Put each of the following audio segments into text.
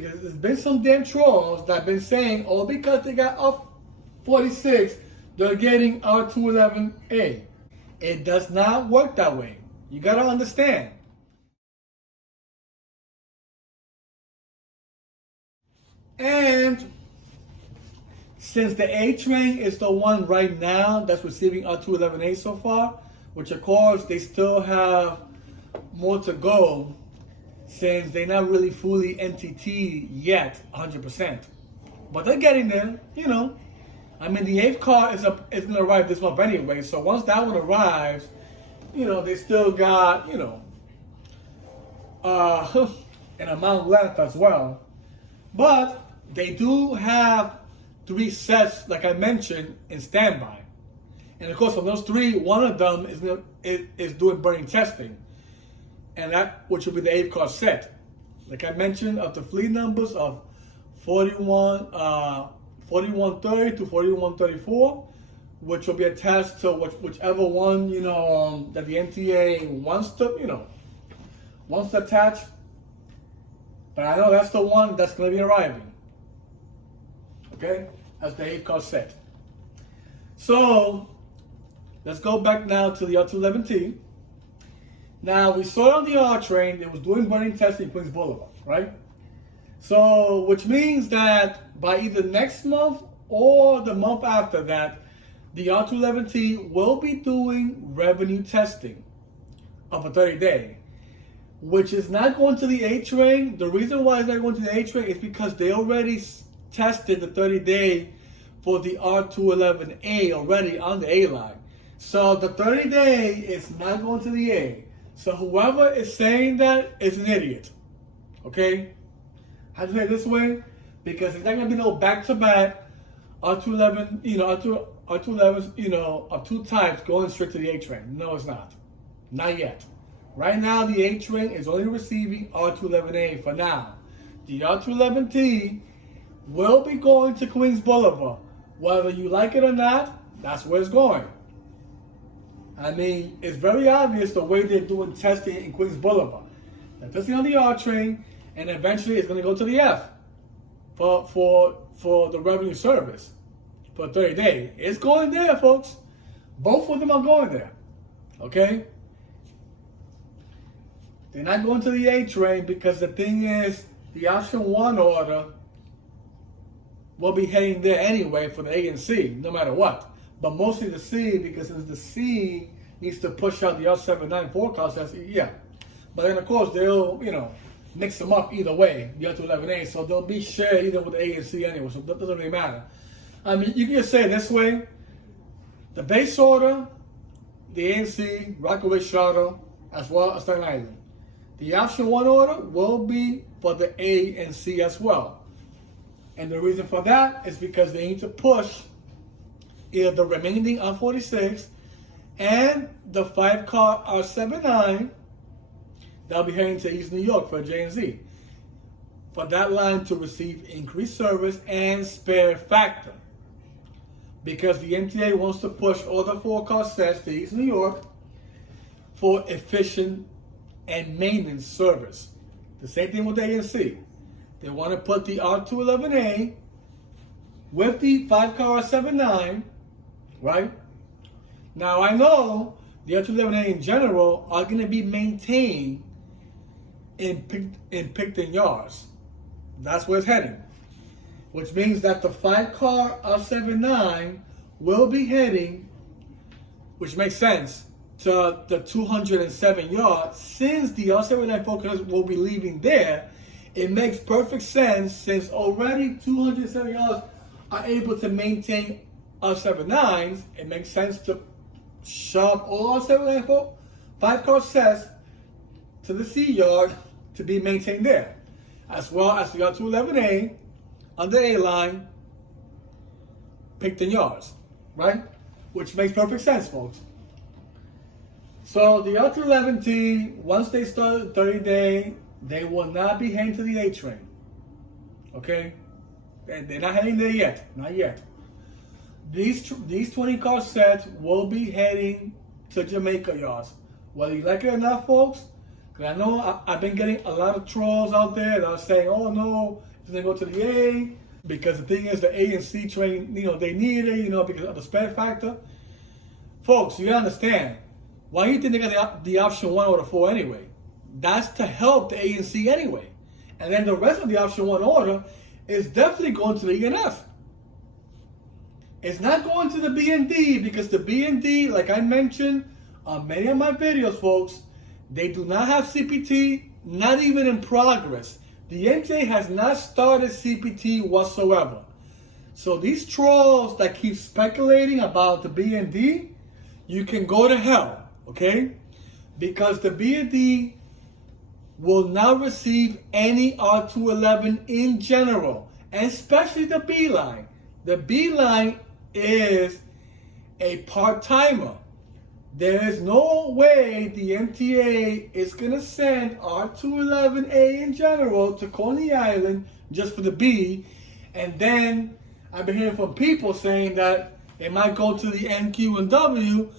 because there's been some damn trolls that have been saying, oh, because they got R46, they're getting R211A. It does not work that way. You got to understand. And since the A train is the one right now that's receiving R211A so far, which of course they still have more to go since they're not really fully NTT yet, 100%. But they're getting there, you know. I mean, the 8th car is going to arrive this month anyway, so once that one arrives, you know, they still got, you know, an amount left as well. But they do have 3 sets, like I mentioned, in standby. And of course, from those 3, one of them is doing burning testing. And that, which will be the 8th car set. Like I mentioned, of the fleet numbers of 4130 to 4134, which will be attached to whichever one, you know, that the NTA wants to attach. But I know that's the one that's going to be arriving. Okay? That's the 8th car set. So, let's go back now to the R211T. Now, we saw it on the R train, it was doing burning testing in Queens Boulevard, right? So, which means that by either next month or the month after that, the R211T will be doing revenue testing of a 30-day, which is not going to the A train. The reason why it's not going to the A train is because they already tested the 30-day for the R211A already on the A line. So the 30-day is not going to the A. So whoever is saying that is an idiot. Okay? How to say it this way? Because it's not going to be no back-to-back R211, you know, R211s, you know, of 2 types going straight to the A train. No, it's not. Not yet. Right now, the A train is only receiving R211A for now. The R211T will be going to Queens Boulevard. Whether you like it or not, that's where it's going. I mean, it's very obvious the way they're doing testing in Queens Boulevard. They're testing on the R train, and eventually it's going to go to the F for the revenue service for 30 days. It's going there, folks. Both of them are going there. Okay? They're not going to the A train because the thing is, the option 1 order will be heading there anyway for the A and C, no matter what. But mostly the C, because since the C needs to push out the R79 forecast, that's, yeah. But then of course they'll, you know, mix them up either way, the R211A, so they'll be shared either with the A and C anyway, so that doesn't really matter. I mean, you can just say it this way: the base order, the A and C, Rockaway Shuttle, as well as Staten Island. The option 1 order will be for the A and C as well. And the reason for that is because they need to push either the remaining R46 and the 5-car R79 that'll be heading to East New York for J&Z, for that line to receive increased service and spare factor. Because the MTA wants to push all the 4-car sets to East New York for efficient and maintenance service. The same thing with the A and C. They want to put the R211A with the 5-car R79, right? Now I know the R211A in general are going to be maintained in Picton Yards. That's where it's heading. Which means that the 5-car R79 will be heading, which makes sense, to the 207 yards. Since the R79 focus will be leaving there, it makes perfect sense, since already 207 yards are able to maintain R79s, it makes sense to shove all R79 5-car sets to the C yard to be maintained there, as well as the R211A on the A line, Picton Yards, right? Which makes perfect sense, folks. So the R211T, once they start the 30-day, they will not be heading to the A train. Okay? They're not heading there yet. Not yet. These 20-car sets will be heading to Jamaica Yards. Whether you like it or not, folks, Because I know I've been getting a lot of trolls out there that are saying, oh no, it's going to go to the A. Because the thing is, the A and C train, they need it, because of the spare factor. Folks, you gotta understand. Why do you think they got the option 1 order for anyway? That's to help the A and C anyway. And then the rest of the option 1 order is definitely going to the E and F. It's not going to the B and D because the B and D, like I mentioned on many of my videos, folks, they do not have CPT, not even in progress. The MTA has not started CPT whatsoever. So these trolls that keep speculating about the B and D, you can go to hell, okay? Because the B and D will not receive any R211 in general, and especially the B line. The B line is a part-timer. There is no way the MTA is going to send R211A in general to Coney Island just for the B. And then I've been hearing from people saying that it might go to the N, Q, and W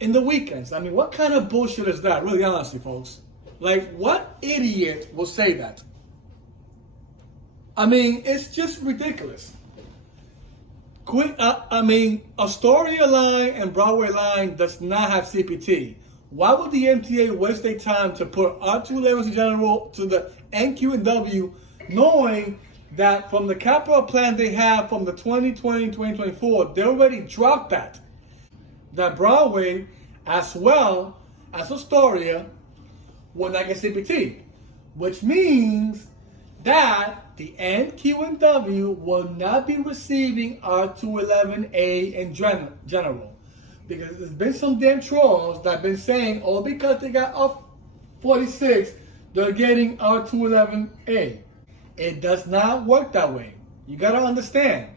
in the weekends. I mean, what kind of bullshit is that? Really honestly, folks. Like, what idiot will say that? I mean, it's just ridiculous. Astoria line and Broadway line does not have CPT. Why would the MTA waste their time to put R2 levels in general to the NQ and W, knowing that from the capital plan they have from the 2020-2024, they already dropped that. That Broadway, as well as Astoria, will not get CPT, which means that the N, Q, and W will not be receiving R211A in general. Because there's been some damn trolls that have been saying, oh, because they got R46, they're getting R211A. It does not work that way. You gotta understand.